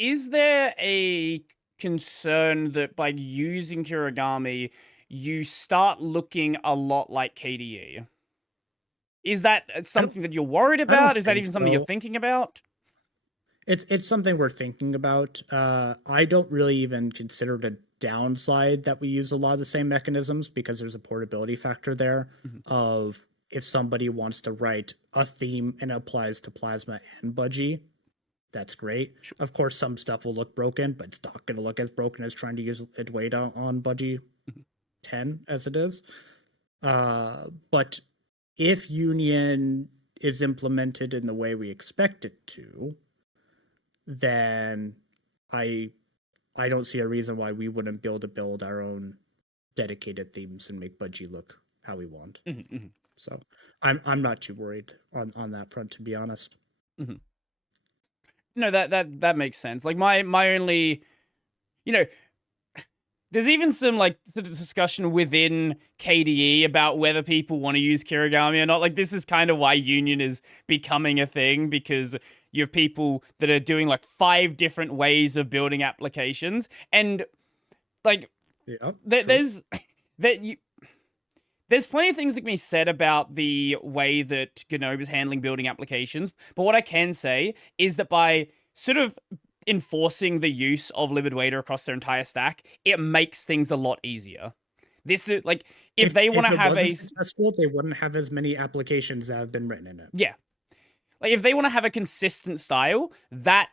is there a concern that by using Kirigami, you start looking a lot like KDE? Is that I don't something that you're worried I don't about? Is that think even something you're so. thinking about? It's something we're thinking about. I don't really even consider it a downside that we use a lot of the same mechanisms because there's a portability factor there Mhm. of if somebody wants to write a theme and it applies to Plasma and Budgie, that's great. Sure. Of course, some stuff will look broken, but it's not going to look as broken as trying to use Adwaita on Budgie Mhm. 10 as it is. But if Union is implemented in the way we expect it to, then I I don't see a reason why we wouldn't be able to build our own dedicated themes and make Budgie look how we want. Mhm, mhm, So I'm not too worried on that front, to be honest. mhm. No, that makes sense. Like my only, you know, there's even some like sort of discussion within KDE about whether people want to use Kirigami or not. Like this is kind of why Union is becoming a thing because you have people that are doing like 5 different ways of building applications, and like Yeah, there, true. there's that you there's plenty of things that can be said about the way that GNOME is handling building applications, but what I can say is that by sort of enforcing the use of libadwaita across their entire stack, it makes things a lot easier. This is like if they want If to it have wasn't successful, they wouldn't have as many applications that have been written in it. yeah, like if they want to have a consistent style, that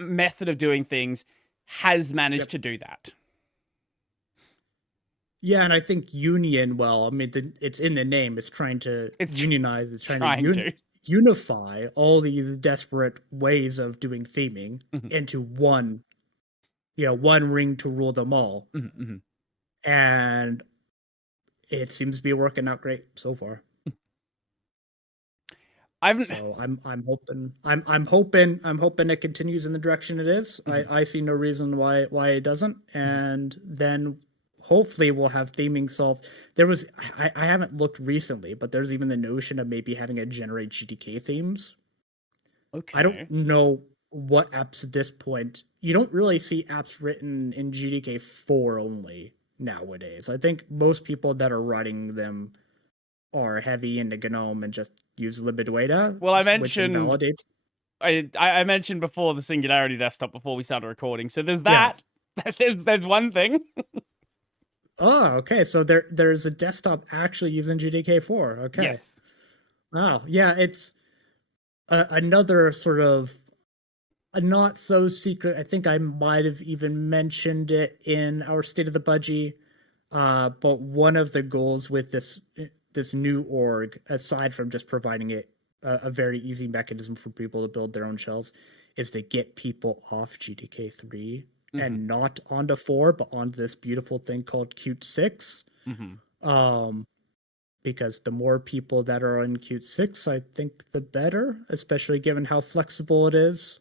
method of doing things has managed Yep. to do that. Yeah, and I think union. Well, I mean, it's in the name. It's trying to It's unionize. It's trying trying to to. unify all these desperate ways of doing theming Mhm, into one, one ring to rule them all. mhm, mhm. And it seems to be working out great so far. I've So I'm hoping it continues in the direction it is. mhm, I see no reason why it doesn't, mhm. and then hopefully we'll have theming solved. There was I haven't looked recently, but there's even the notion of maybe having it generate GTK themes. I don't Okay. know what apps at this point. You don't really see apps written in GTK 4 only nowadays. I think most people that are writing them are heavy into GNOME and just use libadwaita, Well, which invalidates. I mentioned before the Singularity desktop before we started recording. So there's Yeah. that. There's one thing. Oh, okay. So there's a desktop actually using GDK4. Okay. Yes. Wow. Yeah, it's another sort of a not so secret. I think I might have even mentioned it in our State of the Budgie. But one of the goals with this new org, aside from just providing it a very easy mechanism for people to build their own shells, is to get people off GTK3 Hmm. and not onto 4, but onto this beautiful thing called Qt 6. Hmm. Um, because the more people that are on Qt 6, I think the better, especially given how flexible it is.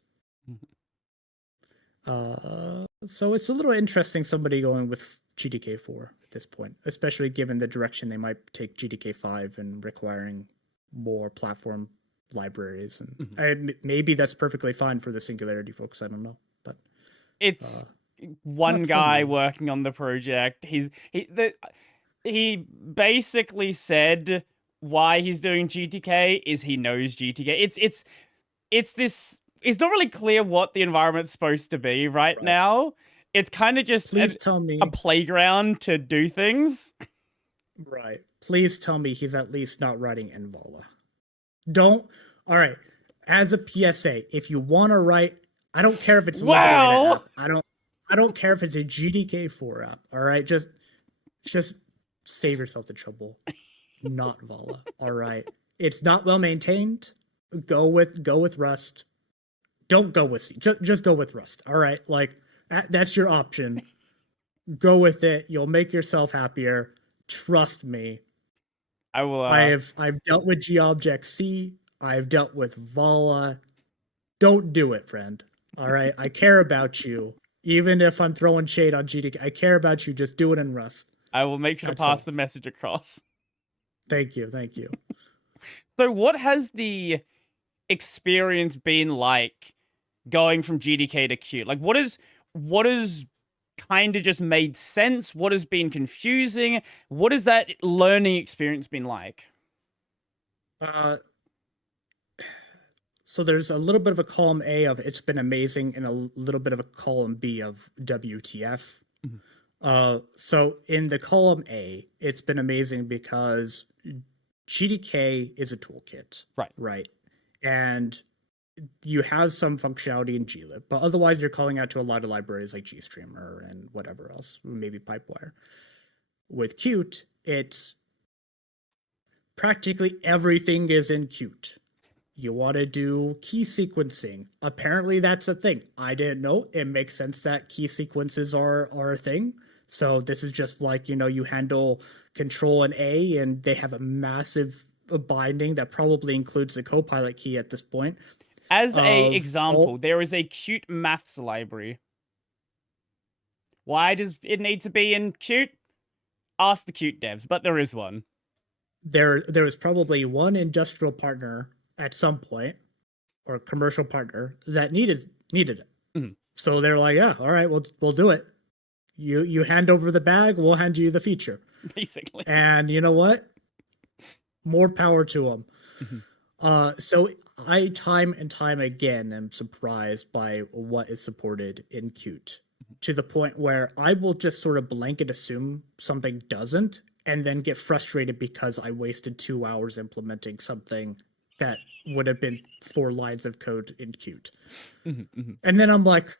So it's a little interesting somebody going with GTK4 at this point, especially given the direction they might take GTK5 and requiring more platform libraries. Hmm. And maybe that's perfectly fine for the Singularity folks. I don't know, but It's one not for guy me. working on the project. He basically said why he's doing GTK is he knows GTK. It's this. It's not really clear what the environment's supposed to be right Right. now. It's kind of just Please tell a me. playground to do things. Right. Please tell me he's at least not writing Envala. Don't. All right. As a PSA, if you want to write, I don't care if it's a libadwaita Wow. app. I don't care if it's a GDK4 app. All right. Just save yourself the trouble. Not Vala. All right. It's not well maintained. Go with Rust. Don't go with C. Just go with Rust. All right. Like that's your option. Go with it. You'll make yourself happier. Trust me. I will. I've dealt with GObject-C. I've dealt with Vala. Don't do it, friend. All right. I care about you. Even if I'm throwing shade on GDK, I care about you. Just do it in Rust. I will make sure to That's pass all. the message across. Thank you. Thank you. So, what has the experience been like going from GDK to Qt? Like, what is kind of just made sense? What has been confusing? What has that learning experience been like? So there's a little bit of a column A of it's been amazing and a little bit of a column B of WTF. So in the column A, it's been amazing because GDK is a toolkit. Right. And you have some functionality in glib, but otherwise you're calling out to a lot of libraries like GStreamer and whatever else, maybe Pipewire. With Qt, it's practically everything is in Qt. You want to do key sequencing. Apparently that's a thing. I didn't know. It makes sense that key sequences are a thing. So this is just like, you handle Control and A, and they have a massive binding that probably includes the Copilot key at this point. As a example, there is a Qt maths library. Why does it need to be in Qt? Ask the Qt devs, but there is one. There is probably one industrial partner at some point, or commercial partner, that needed it. So they're like, yeah, all right, we'll do it. You hand over the bag, we'll hand you the feature. Basically. And you know what? More power to them. So I time and time again am surprised by what is supported in Qt, to the point where I will just sort of blanket assume something doesn't, and then get frustrated because I wasted 2 hours implementing something that would have been 4 lines of code in Qt. And then I'm like,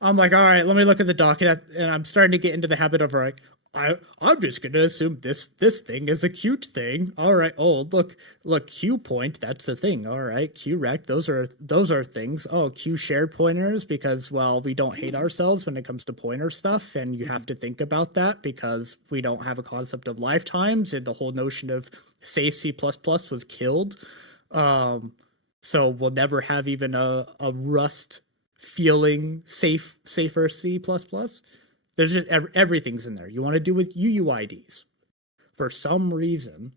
all right, let me look at the doc, and I'm starting to get into the habit of like, I'm just gonna assume this thing is a Qt thing. All right. Oh, look, Q point, that's a thing. All right, Q rect, those are things. Oh, Q shared pointers, because well, we don't hate ourselves when it comes to pointer stuff, and you have to think about that because we don't have a concept of lifetimes, and the whole notion of safe C++ was killed. So we'll never have even a Rust feeling safer C++. There's just everything's in there. You want to do with UUIDs. For some reason,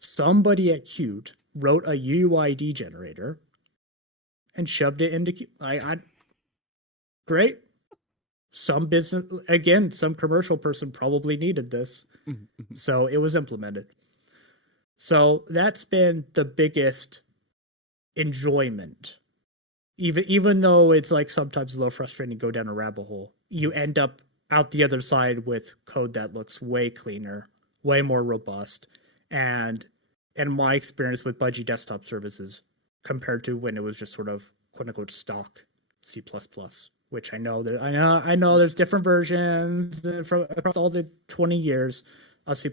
somebody at Qt wrote a UUID generator and shoved it into Qt. Great. Some business, again, some commercial person probably needed this. So it was implemented. So that's been the biggest enjoyment. Even though it's like sometimes a little frustrating to go down a rabbit hole, you end up out the other side with code that looks way cleaner, way more robust, and in my experience with Budgie desktop services, compared to when it was just sort of quote unquote stock C++, which I know there's different versions from across all the 20 years of C++.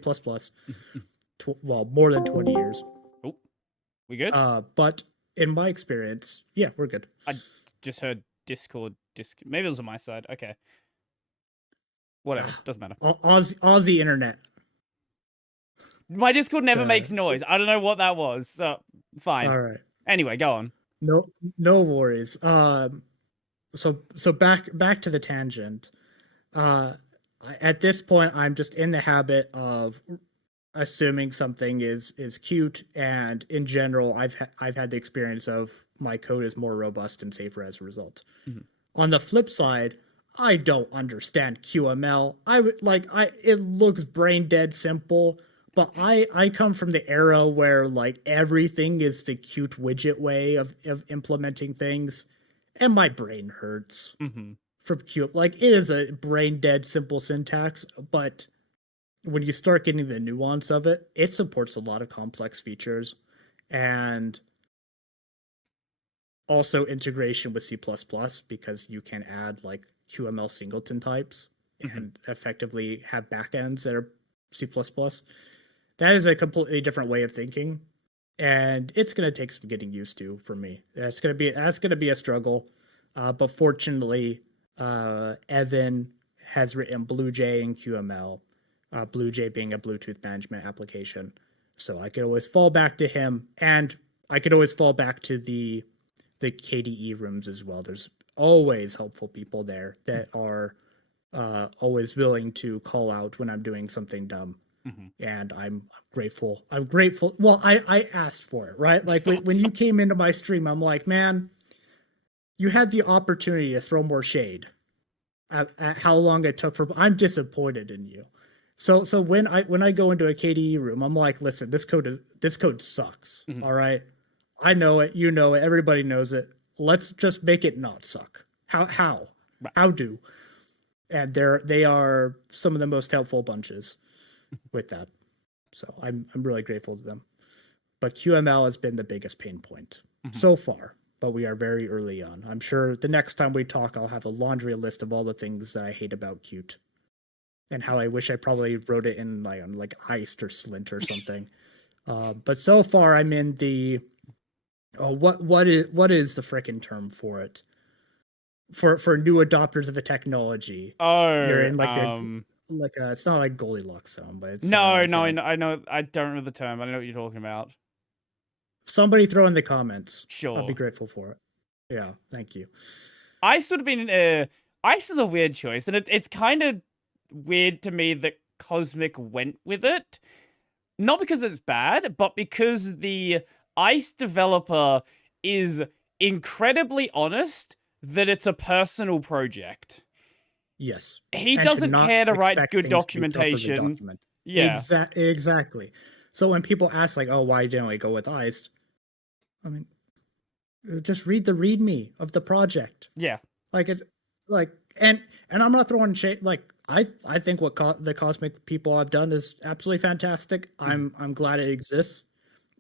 Well, more than 20 years. Oh, we good? But in my experience, yeah, we're good. I just heard Discord. Maybe it was on my side. Okay. Whatever. Doesn't matter. Aussie internet. My Discord never makes noise. I don't know what that was. So fine. All right. Anyway, go on. No worries. So back to the tangent. At this point, I'm just in the habit of assuming something is cute, and in general, I've had the experience of my code is more robust and safer as a result. On the flip side, I don't understand QML. It looks brain dead simple, but I come from the era where like everything is the Qt widget way of implementing things, and my brain hurts from Qt. Like, it is a brain dead simple syntax, but when you start getting the nuance of it, it supports a lot of complex features, and also integration with C++, because you can add like QML singleton types and effectively have backends that are C++. That is a completely different way of thinking, and it's going to take some getting used to for me. That's going to be a struggle, but fortunately, Evan has written BlueJ in QML. BlueJ being a Bluetooth management application. So I could always fall back to him, and I could always fall back to the KDE rooms as well. There's always helpful people there that are always willing to call out when I'm doing something dumb. And I'm grateful. I'm grateful. Well, I asked for it, right? Like when you came into my stream, I'm like, man, you had the opportunity to throw more shade at how long it took for. I'm disappointed in you. So when I go into a KDE room, I'm like, listen, this code sucks. All right, I know it. You know it. Everybody knows it. Let's just make it not suck. How do? And they are some of the most helpful bunches with that. So I'm really grateful to them. But QML has been the biggest pain point so far. But we are very early on. I'm sure the next time we talk, I'll have a laundry list of all the things that I hate about Qt, and how I wish I probably wrote it in like Iced or Slint or something. But so far, I'm in the what is the frickin' term for it? For new adopters of a technology. You're in like a it's not like Goldilocks zone, but it's I know. I don't remember the term. I don't know what you're talking about. Somebody throw in the comments. Sure. I'll be grateful for it. Yeah, thank you. Ice would have been Ice is a weird choice, and it's kind of weird to me that Cosmic went with it. Not because it's bad, but because the Ice developer is incredibly honest that it's a personal project. Yes. He doesn't care to write good documentation. Yeah. Exactly. So when people ask like, "Oh, why didn't we go with Iced?" I mean, just read the README of the project. Yeah. Like it's like, and I'm not throwing shade. Like I think what the Cosmic people have done is absolutely fantastic. I'm glad it exists.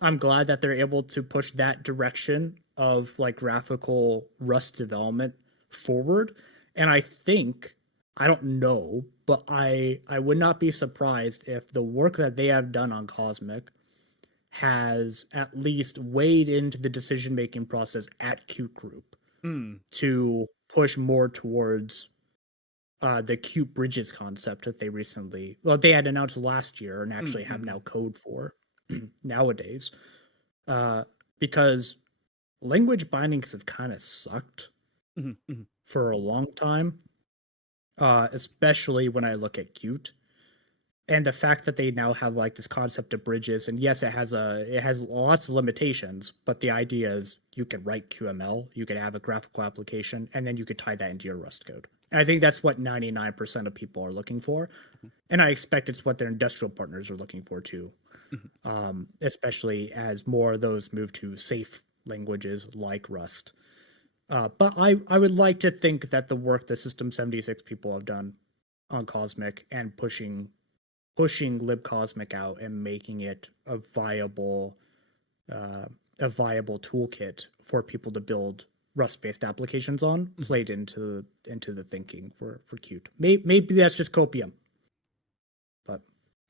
I'm glad that they're able to push that direction of like graphical Rust development forward. And I think, I don't know, but I would not be surprised if the work that they have done on Cosmic has at least weighed into the decision-making process at Qt Group to push more towards the Qt Bridges concept that they had announced last year and actually have now code for nowadays. Because language bindings have kind of sucked for a long time, especially when I look at Qt. And the fact that they now have like this concept of bridges, and yes, it has lots of limitations, but the idea is you can write QML, you can have a graphical application, and then you could tie that into your Rust code. And I think that's what 99% of people are looking for, and I expect it's what their industrial partners are looking for too, especially as more of those move to safe languages like Rust. But I would like to think that the work the System 76 people have done on Cosmic and pushing libcosmic out and making it a viable toolkit for people to build Rust-based applications on played into the thinking for Qt. Maybe that's just copium.